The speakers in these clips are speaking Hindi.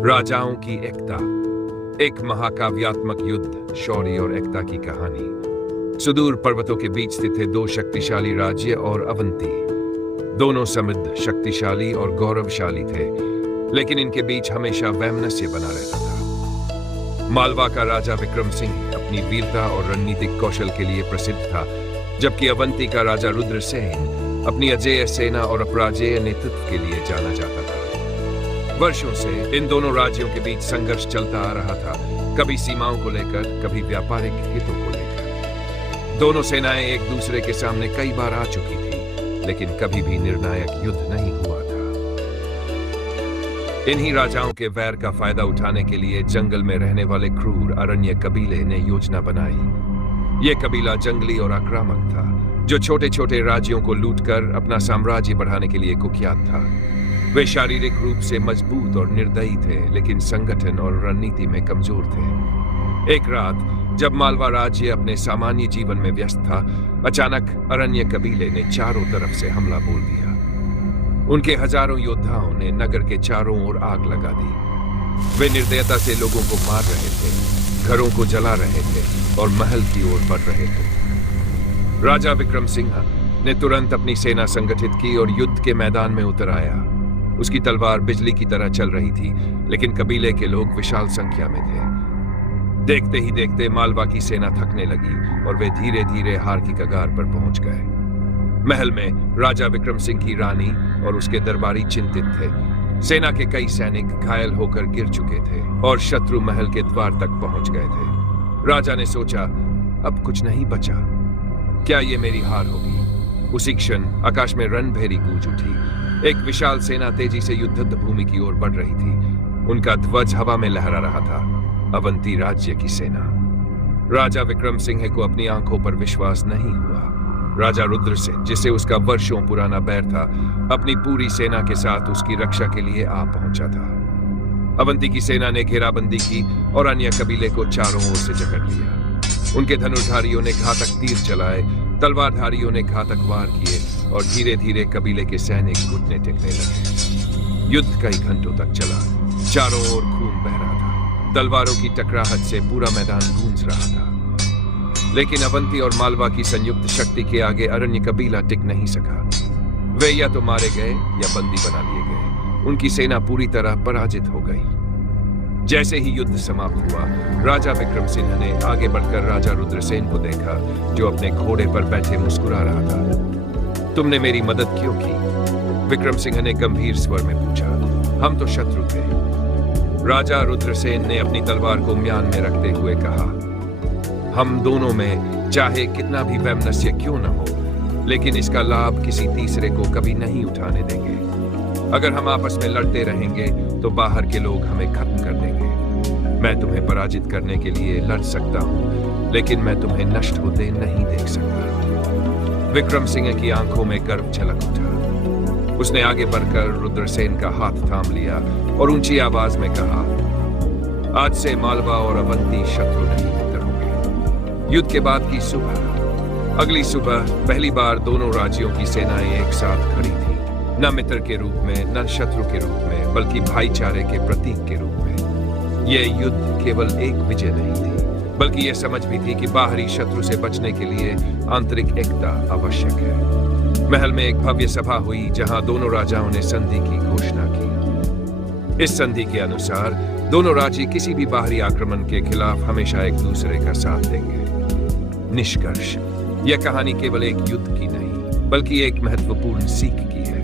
राजाओं की एकता। एक महाकाव्यात्मक युद्ध, शौर्य और एकता की कहानी। सुदूर पर्वतों के बीच स्थित थे दो शक्तिशाली राज्य और अवंती। दोनों समृद्ध, शक्तिशाली और गौरवशाली थे, लेकिन इनके बीच हमेशा वैमनस्य बना रहता था। मालवा का राजा विक्रम सिंह अपनी वीरता और रणनीतिक कौशल के लिए प्रसिद्ध था, जबकि अवंती का राजा रुद्रसेन अपनी अजेय सेना और अपराजेय नेतृत्व के लिए जाना जाता था। वर्षों से इन दोनों राज्यों के बीच संघर्ष चलता आ रहा था, कभी सीमाओं को लेकर, कभी व्यापारिक हितों को लेकर। दोनों सेनाएं एक दूसरे के सामने कई बार आ चुकी थी, लेकिन कभी भी निर्णायक युद्ध नहीं हुआ था। इन्हीं राजाओं के वैर का फायदा उठाने के लिए जंगल में रहने वाले क्रूर अरण्य कबीले ने योजना बनाई। यह कबीला जंगली और आक्रामक था, जो छोटे छोटे राज्यों को लूटकर अपना साम्राज्य बढ़ाने के लिए कुख्यात था। वे शारीरिक रूप से मजबूत और निर्दयी थे, लेकिन संगठन और रणनीति में कमजोर थे। एक रात जब मालवा राज्य अपने सामान्य जीवन में व्यस्त था, अचानक अरण्य कबीले ने चारों तरफ से हमला बोल दिया। उनके हजारों योद्धाओं ने नगर के चारों ओर आग लगा दी। वे निर्दयता से लोगों को मार रहे थे, घरों को जला रहे थे और महल की ओर बढ़ रहे थे। राजा विक्रम सिंह ने तुरंत अपनी सेना संगठित की और युद्ध के मैदान में उतर आया। उसकी तलवार बिजली की तरह चल रही थी, लेकिन कबीले के लोग विशाल संख्या में थे। देखते ही देखते मालवा की सेना थकने लगी और वे धीरे धीरे हार की कगार पर पहुंच गए। महल में राजा विक्रम सिंह की रानी और उसके दरबारी चिंतित थे। सेना के कई सैनिक घायल होकर गिर चुके थे और शत्रु महल के द्वार तक पहुंच गए थे। राजा ने सोचा, अब कुछ नहीं बचा, क्या ये मेरी हार होगी? उसी क्षण आकाश में रणभेरी गूंज उठी। एक विशाल सेना तेजी से युद्ध भूमि की ओर बढ़ रही थी। उनका ध्वज हवा में लहरा रहा था, अवंती राज्य की सेना। राजा विक्रम सिंह को अपनी आंखों पर विश्वास नहीं हुआ। राजा रुद्रसेन, जिसे उसका वर्षों पुराना बैर था, अपनी पूरी सेना के साथ उसकी रक्षा के लिए आ पहुंचा था। अवंती की सेना ने घेराबंदी की और अन्य कबीले को चारों ओर से जकड़ लिया। उनके धनुर्धारियों ने घातक तीर चलाए, तलवारधारियों ने घातक वार किए और धीरे धीरे कबीले के सैनिक घुटने टेकने लगे। युद्ध कई घंटों तक चला। चारों ओर खून बह रहा था। तलवारों की टकराहट से पूरा मैदान गूंज रहा था। लेकिन अवंती और मालवा की संयुक्त शक्ति के आगे अरण्य कबीला टिक नहीं सका। वे या तो मारे गए या बंदी बना लिए गए। उनकी सेना पूरी तरह पराजित हो गई। जैसे ही युद्ध समाप्त हुआ, राजा विक्रम सिंह ने आगे बढ़कर राजा रुद्रसेन को देखा, जो अपने घोड़े पर बैठे मुस्कुरा रहा था। तुमने मेरी मदद क्यों की? विक्रम सिंह ने गंभीर स्वर में पूछा। हम तो शत्रु थे। राजा रुद्रसेन ने अपनी तलवार को म्यान में रखते हुए कहा, हम दोनों में चाहे कितना भी वैमनस्य क्यों न हो, लेकिन इसका लाभ किसी तीसरे को कभी नहीं उठाने देंगे। अगर हम आपस में लड़ते रहेंगे तो बाहर के लोग हमें खत्म कर देंगे। मैं तुम्हें पराजित करने के लिए लड़ सकता हूं, लेकिन मैं तुम्हें नष्ट होते नहीं देख सकता। विक्रम सिंह की आंखों में गर्व झलक उठा। उसने आगे बढ़कर रुद्रसेन का हाथ थाम लिया और ऊंची आवाज में कहा, आज से मालवा और अवंती शत्रु नहीं मित्र होंगे। युद्ध के बाद की सुबह, अगली सुबह पहली बार दोनों राज्यों की सेनाएं एक साथ खड़ी थी, न मित्र के रूप में, न शत्रु के रूप में, बल्कि भाईचारे के प्रतीक के रूप में। यह युद्ध केवल एक विजय नहीं थी, बल्कि यह समझ भी थी कि बाहरी शत्रु से बचने के लिए आंतरिक एकता आवश्यक है। महल में एक भव्य सभा हुई, जहां दोनों राजाओं ने संधि की घोषणा की। इस संधि के अनुसार दोनों राज्य किसी भी बाहरी आक्रमण के खिलाफ हमेशा एक दूसरे का साथ देंगे। निष्कर्ष, यह कहानी केवल एक युद्ध की नहीं, बल्कि एक महत्वपूर्ण सीख की है।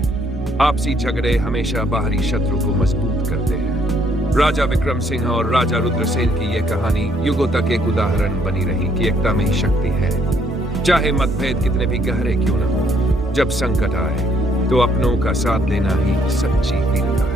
आपसी झगड़े हमेशा बाहरी शत्रु को मजबूत करते हैं। राजा विक्रम सिंह और राजा रुद्रसेन की यह कहानी युगों तक एक उदाहरण बनी रही कि एकता में ही शक्ति है। चाहे मतभेद कितने भी गहरे क्यों न हो, जब संकट आए तो अपनों का साथ देना ही सच्ची वीरता है।